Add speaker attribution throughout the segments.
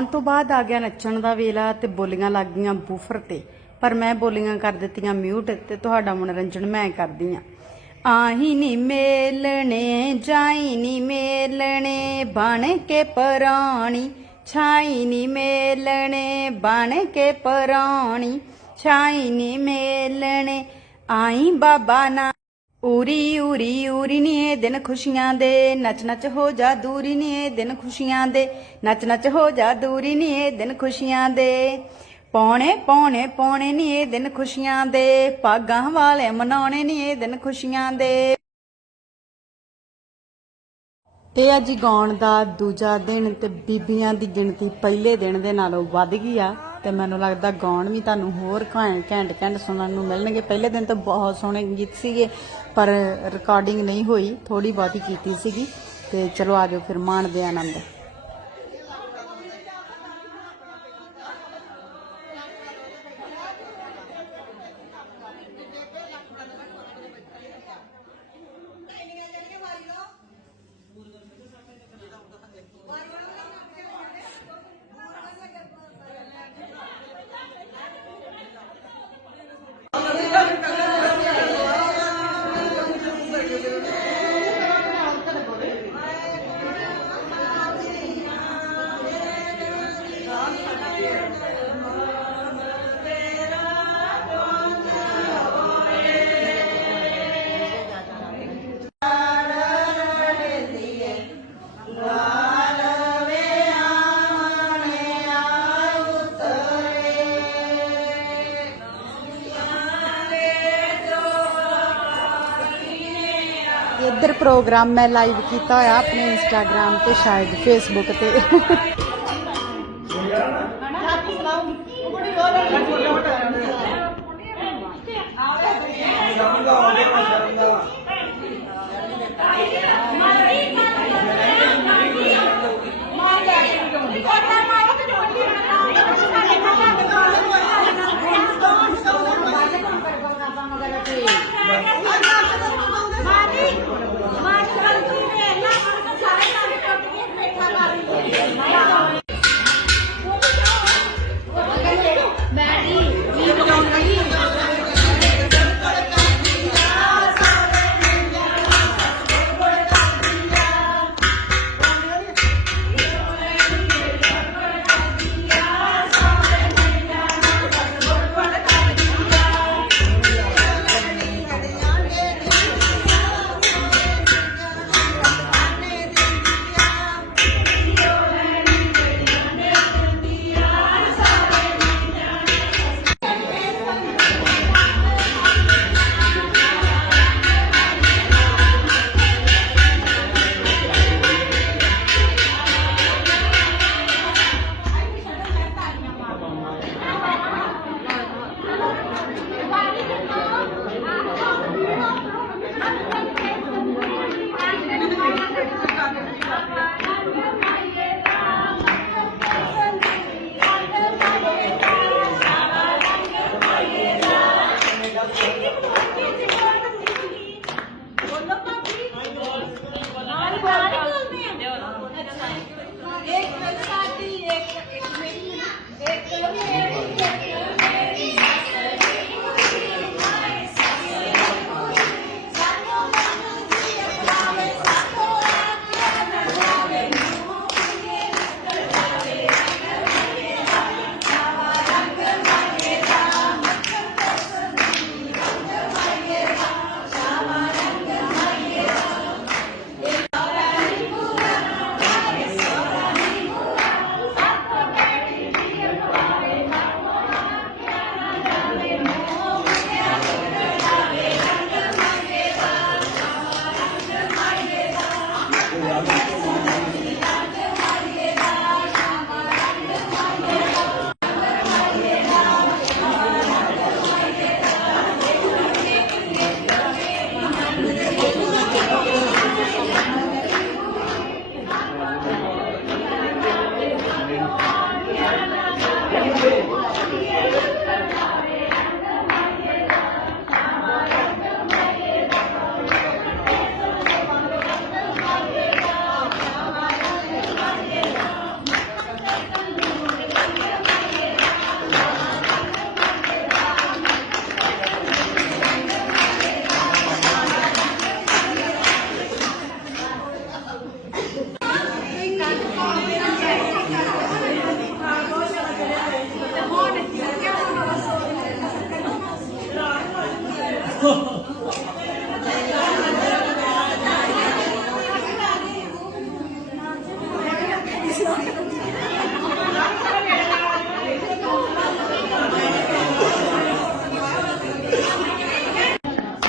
Speaker 1: ਗਾਉਣ ਤੋਂ ਬਾਅਦ ਆ ਗਿਆ ਨੱਚਣ ਦਾ ਵੇਲਾ ਤੇ ਬੋਲੀਆਂ ਲੱਗ ਗਈਆਂ ਬੂਫਰ ਤੇ। ਪਰ ਮੈਂ ਬੋਲੀਆਂ ਕਰ ਦਿੱਤੀਆਂ ਮਿਊਟ ਤੇ ਤੁਹਾਡਾ ਮਨੋਰੰਜਨ ਮੈਂ ਕਰਦੀ ਆ ਆਹੀ ਨੀ ਮੇਲਣੇ, ਜਾਈ ਨੀ ਮੇਲਣੇ ਬਣ ਕੇ ਪਰਾਣੀ। ਛਾਈ ਨੀ ਮੇਲਣੇ ਬਣ ਕੇ ਪਰਾਣੀ। ਛਾਈ ਨੀ ਮੇਲਣੇ, ਆਈ ਬਾਬਾ ਨਾ ਉਰੀ ਉਰੀ ਉਰੀ ਨੀ ਇਹ ਦਿਨ ਖੁਸ਼ੀਆਂ ਦੇ। ਨੱਚ ਨੱਚ ਹੋ ਜਾ ਦੂਰੀ ਨੀ ਇਹ ਦਿਨ ਖੁਸ਼ੀਆਂ ਦੇ। ਨੱਚ ਨੱਚ ਹੋ ਜਾ ਦੂਰੀ ਨੀ ਇਹ ਦਿਨ ਖੁਸ਼ੀਆਂ ਦੇ। ਪੌਣੇ ਪੌਣੇ ਪੌਣੇ ਨੀ ਇਹ ਦਿਨ ਖੁਸ਼ੀਆਂ ਦੇ। ਪਾਗਾਂ ਵਾਲੇ ਮਨਾਉਣੇ ਨੀ ਇਹ ਦਿਨ ਖੁਸ਼ੀਆਂ ਦੇ। ਇਹ ਅੱਜ ਗਾਉਣ ਦਾ ਦੂਜਾ ਦਿਨ ਤੇ ਬੀਬੀਆਂ ਦੀ ਗਿਣਤੀ ਪਹਿਲੇ ਦਿਨ ਦੇ ਨਾਲੋਂ ਵੱਧ ਗਈ ਆ। ਤੇ ਮੈਨੂੰ ਲੱਗਦਾ ਗਾਉਣ ਵੀ ਤੁਹਾਨੂੰ ਹੋਰ ਘੈਂਟ ਘੈਂਟ ਘੈਂਟ ਸੁਣਨ ਨੂੰ ਮਿਲਣਗੇ। ਪਹਿਲੇ ਦਿਨ ਤਾਂ ਬਹੁਤ ਸੋਹਣੇ ਗੀਤ ਸੀਗੇ, ਪਰ ਰਿਕਾਰਡਿੰਗ ਨਹੀਂ ਹੋਈ ਥੋੜੀ ਬਹੁਤੀ ਕੀਤੀ ਸੀਗੀ। ਤੇ ਚਲੋ ਆਜੋ ਫਿਰ, ਮਾਣਦੇ ਆਨੰਦ। ਇੱਧਰ ਪ੍ਰੋਗਰਾਮ ਮੈਂ ਲਾਈਵ ਕੀਤਾ ਹੋਇਆ ਆਪਣੇ ਇੰਸਟਾਗ੍ਰam ਤੇ ਸ਼ਾਇਦ ਫੇਸਬੁੱਕ ਤੇ।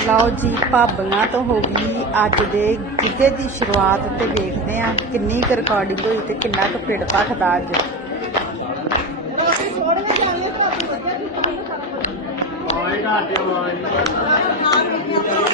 Speaker 1: ਲਓ ਜੀ ਭਾਬੀਆਂ ਤੋਂ ਹੋ ਗਈ ਅੱਜ ਦੇ ਗਿੱਧੇ ਦੀ ਸ਼ੁਰੂਆਤ ਤੇ ਵੇਖਦੇ ਆ ਕਿੰਨੀ ਕੁ ਰਿਕਾਰਡਿੰਗ ਹੋਈ ਤੇ ਕਿੰਨਾ ਕੁ ਪਿੜ ਪਖਦਾ ਅੱਜ।
Speaker 2: ਹੋਰ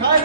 Speaker 3: ভাই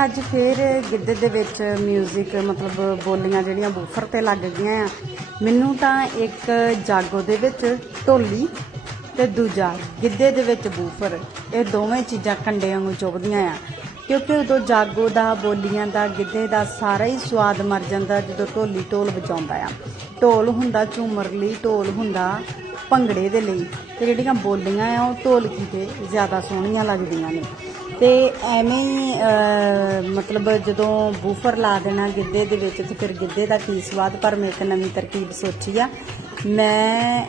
Speaker 1: ਹੁਣ ਅੱਜ ਫੇਰ ਗਿੱਧੇ ਦੇ ਵਿੱਚ 뮤직 ਮਤਲਬ ਬੋਲੀਆਂ ਜਿਹੜੀਆਂ ਬੂਫਰ ਤੇ ਲੱਗ ਗਈਆਂ ਆ। ਮੈਨੂੰ ਤਾਂ ਇੱਕ ਜਾਗੋ ਦੇ ਵਿੱਚ ਢੋਲੀ ਤੇ ਦੂਜਾ ਗਿੱਧੇ ਦੇ ਵਿੱਚ ਬੂਫਰ ਇਹ ਦੋਵੇਂ ਚੀਜ਼ਾਂ ਕੰਡਿਆਂ ਨੂੰ ਚੁਭਦੀਆਂ ਆ। ਕਿਉਂਕਿ ਉਦੋਂ ਜਾਗੋ ਦਾ, ਬੋਲੀਆਂ ਦਾ, ਗਿੱਧੇ ਦਾ ਸਾਰਾ ਹੀ ਸਵਾਦ ਮਰ ਜਾਂਦਾ ਜਦੋਂ ਢੋਲੀ ਢੋਲ ਵਜਾਉਂਦਾ ਆ। ਢੋਲ ਹੁੰਦਾ ਝੂਮਰ ਲਈ ਢੋਲ ਹੁੰਦਾ ਭੰਗੜੇ ਦੇ ਲਈ। ਤੇ ਜਿਹੜੀਆਂ ਬੋਲੀਆਂ ਆ ਉਹ ਢੋਲਕੀ ਤੇ ਜ਼ਿਆਦਾ ਸੋਹਣੀਆਂ ਲੱਗਦੀਆਂ ਨੇ। ਤੇ ਐਵੇਂ ਹੀ, ਅਹ, ਮਤਲਬ ਜਦੋਂ ਬੂਫਰ ਲਾ ਦੇਣਾ ਗਿੱਧੇ ਦੇ ਵਿੱਚ ਤੇ ਫਿਰ ਗਿੱਧੇ ਦਾ ਕੀ ਸਵਾਦ ਪਰ ਮੈਂ ਇੱਕ ਨਵੀਂ ਤਰਕੀਬ ਸੋਚੀ ਆ ਮੈਂ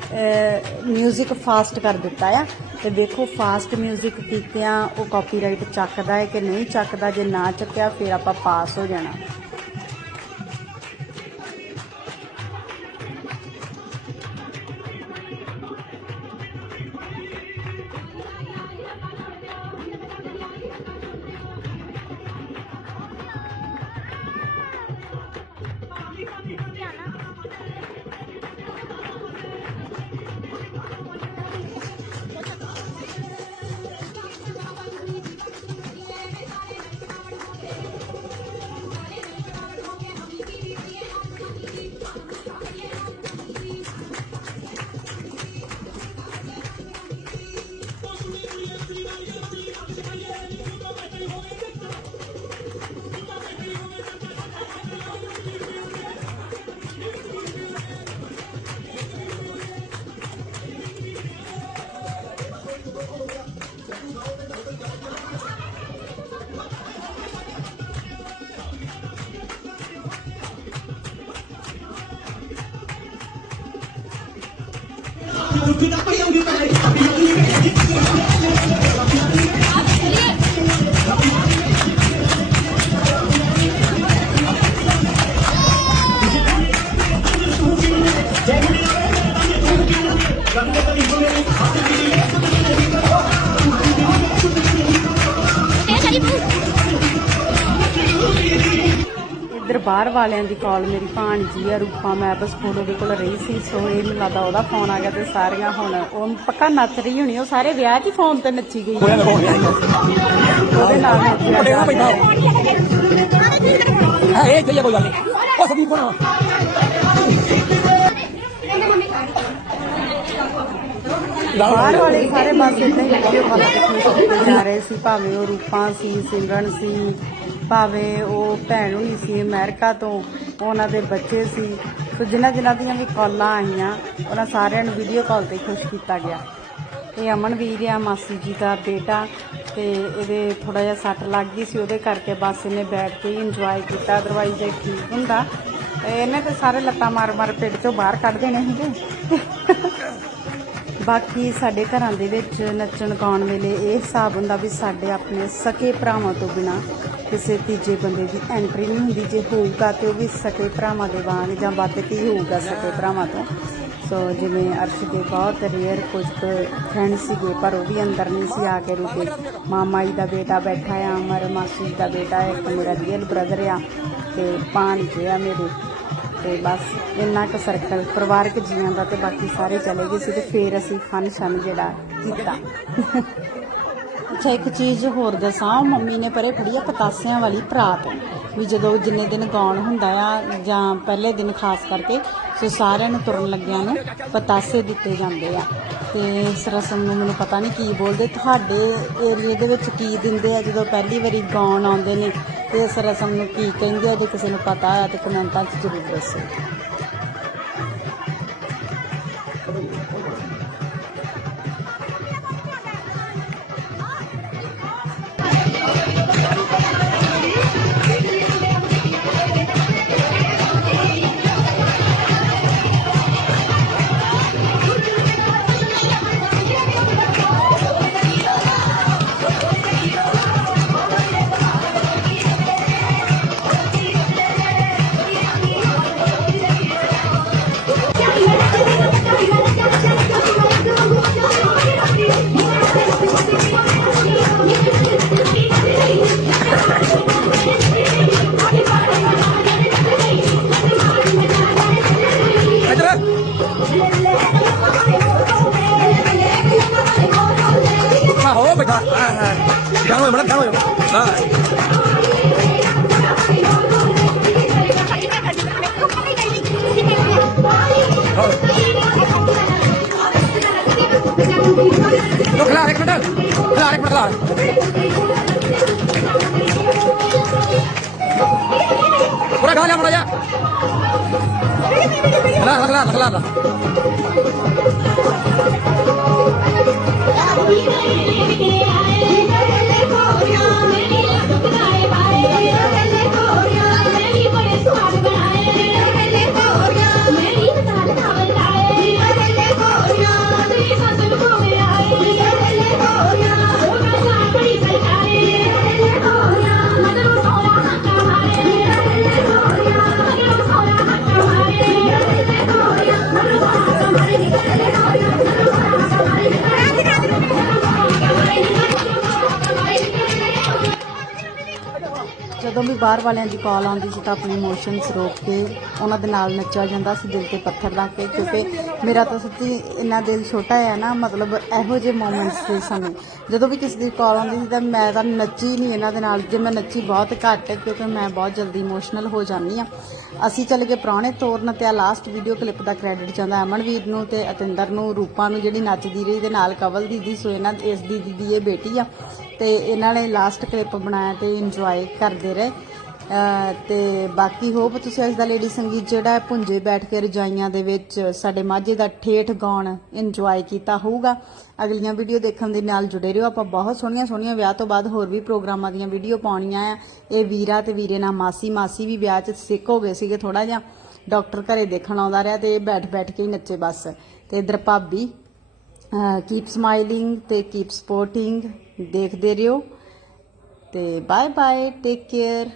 Speaker 1: 뮤직 ਫਾਸਟ ਕਰ ਦਿੱਤਾ ਆ ਤੇ ਵੇਖੋ ਫਾਸਟ 뮤직 ਕੀਤਿਆਂ ਉਹ ਕਾਪੀਰਾਈਟ ਚੱਕਦਾ ਹੈ ਕਿ ਨਹੀਂ ਚੱਕਦਾ ਜੇ ਨਾ ਚੱਕਿਆ ਫਿਰ ਆਪਾਂ ਪਾਸ ਹੋ ਜਾਣਾ Jangan kita dibunuh. ਬਾਹਰ ਵਾਲਿਆਂ ਦੀ ਕਾਲ ਮੇਰੀ ਭਾਣਜੀ ਆ ਰੂਪਾ ਮੈਂ ਬਸ ਫੋਨ ਉਹਦੇ ਕੋਲ ਰਹੀ ਸੀ ਸੋ ਇਹ ਮੈਨੂੰ ਲੱਗਦਾ ਉਹਦਾ ਫੋਨ ਆ ਗਿਆ ਤੇ ਸਾਰੀਆਂ ਹੁਣ ਉਹ ਪੱਕਾ ਨੱਚ ਰਹੀ ਹੋਣੀ ਉਹ ਸਾਰੇ ਵਿਆਹ 'ਚ ਹੀ ਫੋਨ ਤੇ ਨੱਚੀ ਗਈ ਉਹਦੇ ਨਾਲ ਜਾ
Speaker 2: ਹੈ ਕੋਈ ਗੱਲ ਨਹੀਂ। ਉਹ ਸਭੀ
Speaker 1: ਬਾਹਰ ਵਾਲੇ ਸਾਰੇ ਬਸ ਇਦਾਂ ਹੀ ਖੁਸ਼ ਹੁੰਦੇ ਜਾ ਰਹੇ ਸੀ ਭਾਵੇਂ ਉਹ ਰੂਪਾ ਸੀ ਸਿਮਰਨ ਸੀ ਭਾਵੇਂ ਉਹ ਭੈਣ ਹੁਣੀ ਸੀ ਅਮਰੀਕਾ ਤੋਂ, ਉਹਨਾਂ ਦੇ ਬੱਚੇ ਸੀ। ਸੋ ਜਿਨ੍ਹਾਂ ਜਿਨ੍ਹਾਂ ਦੀਆਂ ਵੀ ਕਾਲਾਂ ਆਈਆਂ, ਉਹਨਾਂ ਸਾਰਿਆਂ ਨੂੰ ਵੀਡੀਓ ਕਾਲ ਤੇ ਖੁਸ਼ ਕੀਤਾ ਗਿਆ। ਇਹ ਅਮਨ ਵੀਰ ਆ, ਮਾਸੀ ਜੀ ਦਾ ਬੇਟਾ ਤੇ ਇਹਦੇ ਥੋੜਾ ਜਿਹਾ ਸੱਟ ਲੱਗ ਗਈ ਸੀ, ਉਹਦੇ ਕਰਕੇ ਬਸ ਇਹਨੇ ਬੈਠ ਕੇ ਹੀ ਇੰਜੋਏ ਕੀਤਾ। ਅਦਰਵਾਈਜ਼ ਜੇ ਠੀਕ ਹੁੰਦਾ ਇਹਨੇ ਤਾਂ ਸਾਰੇ ਲੱਤਾਂ ਮਾਰ ਮਾਰ ਪਿੰਡ ਚੋਂ ਬਾਹਰ ਕੱਢ ਦੇਣੇ ਸੀਗੇ। ਬਾਕੀ ਸਾਡੇ ਘਰਾਂ ਦੇ ਵਿੱਚ ਨੱਚਣ, ਗਾਉਣ ਵੇਲੇ ਇਹ ਹਿਸਾਬ ਹੁੰਦਾ ਵੀ ਸਾਡੇ ਆਪਣੇ ਸਕੇ ਭਰਾਵਾਂ ਤੋਂ ਬਿਨਾ ਕਿਸੇ ਤੀਜੇ ਬੰਦੇ ਦੀ ਐਂਟਰੀ ਨਹੀਂ ਹੁੰਦੀ। ਜੇ ਹੋਊਗਾ ਤੇ ਉਹ ਵੀ ਸਕੇ ਭਰਾਵਾਂ ਦੇ ਵਾਂਗ ਜਾਂ ਵੱਧ ਕੇ ਹੀ ਹੋਊਗਾ ਸਕੇ ਭਰਾਵਾਂ ਤੋਂ। ਸੋ ਜਿਵੇਂ ਅਰਸ਼ ਦੇ ਬਹੁਤ ਰੇਅਰ ਕੁਝ ਫਰੈਂਡ ਸੀਗੇ, ਪਰ ਉਹ ਵੀ ਅੰਦਰ ਨਹੀਂ ਸੀ ਆ ਕੇ ਰੁਕੇ। ਮਾਮਾ ਜੀ ਦਾ ਬੇਟਾ ਬੈਠਾ ਆ, ਅਮਰ ਮਾਸੀ ਜੀ ਦਾ ਬੇਟਾ, ਇੱਕ ਮੇਰਾ ਰੀਅਲ ਬ੍ਰਦਰ ਆ, ਤੇ ਭਾਣਜੇ ਆ ਮੇਰੇ। ਤੇ ਬਸ ਇੰਨਾ ਕੁ ਸਰਕਲ ਪਰਿਵਾਰਕ ਜੀਆਂ ਦਾ ਤੇ ਬਾਕੀ ਸਾਰੇ ਚਲੇ ਗਏ ਸੀ ਤੇ ਫੇਰ ਅਸੀਂ ਫਨ ਸ਼ਨ ਜਿਹੜਾ ਕੀਤਾ। ਅੱਛਾ, ਇੱਕ ਚੀਜ਼ ਹੋਰ ਦੱਸਾਂ ਮੰਮੀ ਨੇ ਪਰੇ ਫੜੀ ਆ, ਪਤਾਸਿਆਂ ਵਾਲੀ ਪਰਾਤ। ਵੀ ਜਦੋਂ ਜਿੰਨੇ ਦਿਨ ਗਾਉਣ ਹੁੰਦਾ ਆ, ਜਾਂ ਪਹਿਲੇ ਦਿਨ ਖਾਸ ਕਰਕੇ, ਸੋ ਸਾਰਿਆਂ ਨੂੰ ਤੁਰਨ ਲੱਗਿਆਂ ਨੂੰ ਪਤਾਸੇ ਦਿੱਤੇ ਜਾਂਦੇ ਆ। ਤੇ ਇਸ ਰਸਮ ਨੂੰ ਮੈਨੂੰ ਪਤਾ ਨਹੀਂ ਕੀ ਬੋਲਦੇ, ਤੁਹਾਡੇ ਏਰੀਏ ਦੇ ਵਿੱਚ ਕੀ ਦਿੰਦੇ ਆ ਜਦੋਂ ਪਹਿਲੀ ਵਾਰੀ ਗਾਉਣ ਆਉਂਦੇ ਨੇ? ਇਸ ਰਸਮ ਨੂੰ ਕੀ ਕਹਿੰਦੇ ਆ ਜੇ ਕਿਸੇ ਨੂੰ ਪਤਾ ਆ ਤੇ ਕਮੈਂਟਾਂ 'ਚ ਜ਼ਰੂਰ ਦੱਸੋ।
Speaker 2: ਆਹੋ ਬੈਠਾ ਜਾਨੋ ਬੜਾ ਜਾਨੋ ਹਾਂ ਲੋ ਖਲਾ ਇੱਕ ਮਿੰਟ ਖਲਾ ਇੱਕ ਮਿੰਟ ਖਲਾ ਪੂਰਾ ਖਾ ਲਿਆ ਮੜਾ ਜਾ
Speaker 1: ਬਾਹਰ ਵਾਲਿਆਂ ਦੀ ਕਾਲ ਆਉਂਦੀ ਸੀ ਤਾਂ ਆਪਣੀ ਇਮੋਸ਼ਨਸ ਰੋਕ ਕੇ ਉਹਨਾਂ ਦੇ ਨਾਲ ਨੱਚਿਆ ਜਾਂਦਾ ਸੀ, ਦਿਲ ਤੇ ਪੱਥਰ ਲਾ ਕੇ, ਕਿਉਂਕਿ ਮੇਰਾ ਤਾਂ ਸੱਚੀ ਇੰਨਾ ਦਿਲ ਛੋਟਾ ਹੈ ਨਾ, ਮਤਲਬ ਇਹੋ ਜਿਹੇ ਮੂਮੈਂਟਸ ਦੇ ਸਮੇਂ। ਜਦੋਂ ਵੀ ਕਿਸੇ ਦੀ ਕਾਲ ਆਉਂਦੀ ਸੀ ਤਾਂ ਮੈਂ ਤਾਂ ਨੱਚੀ ਨਹੀਂ ਇਹਨਾਂ ਦੇ ਨਾਲ। ਜੇ ਮੈਂ ਨੱਚੀ ਬਹੁਤ ਘੱਟ, ਕਿਉਂਕਿ ਮੈਂ ਬਹੁਤ ਜਲਦੀ ਇਮੋਸ਼ਨਲ ਹੋ ਜਾਂਦੀ ਆ ਅਸੀਂ ਚੱਲ ਗਏ ਪੁਰਾਣੇ ਤੋਰਨ ਤੇ ਆ ਲਾਸਟ ਵੀਡੀਓ ਕਲਿੱਪ ਦਾ ਕ੍ਰੈਡਿਟ ਜਾਂਦਾ ਅਮਨਵੀਰ ਨੂੰ ਤੇ ਅਤਿੰਦਰ ਨੂੰ, ਰੂਪਾ ਨੂੰ ਜਿਹੜੀ ਨੱਚਦੀ ਰਹੀ ਦੇ ਨਾਲ ਕਵਲ ਦੀਦੀ, ਸੋ ਇਹਨਾਂ ਇਸ ਦੀ ਦੀਦੀ ਇਹ ਬੇਟੀ ਆ। ਤੇ ਇਹਨਾਂ ਨੇ ਲਾਸਟ ਕਲਿੱਪ ਬਣਾਇਆ ਤੇ ਇੰਜੋਏ ਕਰਦੇ ਰਹੇ। ਤੇ ਬਾਕੀ ਹੋਪ ਤੁਸੀਂ ਅੱਜ ਦਾ ਲੇਡੀ ਸੰਗੀਤ ਜਿਹੜਾ ਹੈ ਪੁੰਜੇ ਬੈਠ ਕੇ ਰਜਾਈਆਂ ਦੇ ਵਿੱਚ ਸਾਡੇ ਮਾਝੇ ਦਾ ਠੇਠ ਗਾਉਣ ਇੰਜੋਏ ਕੀਤਾ ਹੋਊਗਾ। ਅਗਲੀਆਂ ਵੀਡੀਓ ਦੇਖਣ ਦੇ ਨਾਲ ਜੁੜੇ ਰਹੋ। ਆਪਾਂ ਬਹੁਤ ਸੋਹਣੀਆਂ ਸੋਹਣੀਆਂ ਵਿਆਹ ਤੋਂ ਬਾਅਦ ਹੋਰ ਵੀ ਪ੍ਰੋਗਰਾਮਾਂ ਦੀਆਂ ਵੀਡੀਓ ਪਾਉਣੀਆਂ ਆ। ਇਹ ਵੀਰਾ ਤੇ ਵੀਰੇ ਨਾਲ ਮਾਸੀ ਮਾਸੀ ਵੀ ਵਿਆਹ 'ਚ ਸਿੱਖ ਹੋ ਗਏ ਸੀਗੇ ਥੋੜਾ ਜਿਹਾ। ਡਾਕਟਰ ਘਰੇ ਦੇਖਣ ਆਉਂਦਾ ਰਿਹਾ ਤੇ ਇਹ ਬੈਠ ਬੈਠ ਕੇ ਹੀ ਨੱਚੇ ਬਸ। ਤੇ ਇਧਰ ਭਾਬੀ ਕੀਪ ਸਮਾਈਲਿੰਗ ਤੇ ਕੀਪ ਸਪੋਰਟਿੰਗ ਦੇਖਦੇ ਰਹੋ। ਤੇ ਬਾਏ ਬਾਏ ਟੇਕ ਕੇਅਰ